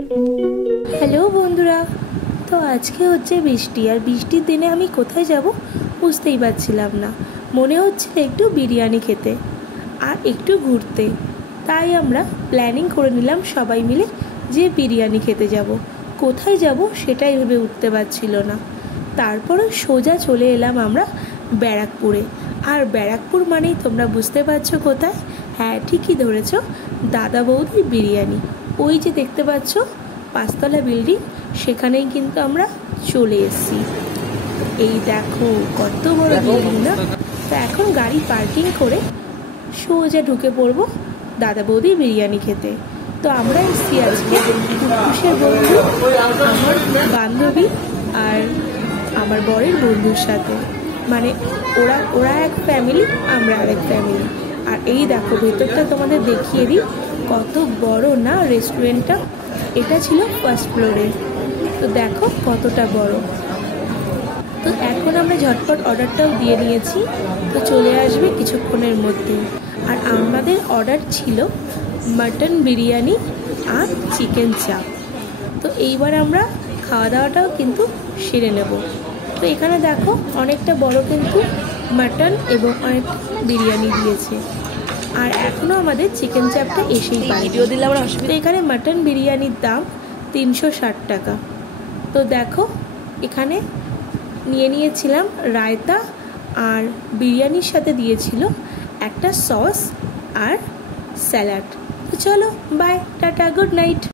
Hello বন্ধুরা, তো আজকে হচ্ছে বৃষ্টি, আর বৃষ্টির দিনে আমি কোথায় যাব বুঝতেই পারছিলাম না। মনে হচ্ছিল একটু বিরিয়ানি খেতে আর একটু ঘুরতে, তাই আমরা প্ল্যানিং করে নিলাম সবাই মিলে যে বিরিয়ানি খেতে যাব। কোথায় যাব সেটাই ভেবে উঠতে পারছিল না। তারপরে সোজা চলে এলাম আমরা ব্যারাকপুরে। আর ব্যারাকপুর মানেই তোমরা বুঝতে পারছো কোথায়। হ্যাঁ, ঠিকই ধরেছ, দাদা বৌদির বিরিয়ানি। ওই যে দেখতে পাচ্ছ পাঁচতলা বিল্ডিং, সেখানেই কিন্তু আমরা চলে এসেছি। এই দেখো কত বড় বিল্ডিং না। তো এখন গাড়ি পার্কিং করে সোজা ঢুকে পড়বো দাদা বৌদির বিরিয়ানি খেতে। তো আমরা এসেছি আজকে কুকুশের বন্ধু, আমার বান্ধবী আর আমার বরের বন্ধুর সাথে। মানে ওরা এক ফ্যামিলি, আমরা আরেক ফ্যামিলি। আর এই দেখো ভেতরটা তোমাদের দেখিয়ে দিই, কত বড় না রেস্টুরেন্টটা। এটা ছিল ফার্স্ট ফ্লোরে, তো দেখো কতটা বড়। তো এখন আমরা ঝটপট অর্ডারটাও দিয়ে নিয়েছি, তো চলে আসবে কিছুক্ষণের মধ্যে। আর আমাদের অর্ডার ছিল মাটন বিরিয়ানি আর চিকেন চাপ। তো এইবার আমরা খাওয়া দাওয়াটাও কিন্তু সেরে নেব। তো এখানে দেখো অনেকটা বড় কিন্তু মাটন এবং অনেকটা বিরিয়ানি দিয়েছে। আর এখনও আমাদের চিকেন চাপটা এসেই ভিডিও দিলে আমার অসুবিধা। এখানে মাটন বিরিয়ানির দাম 360 টাকা। তো দেখো এখানে নিয়ে নিয়েছিলাম রায়তা, আর বিরিয়ানির সাথে দিয়েছিল একটা সস আর স্যালাড। তো চলো বাই, টাটা, গুড নাইট।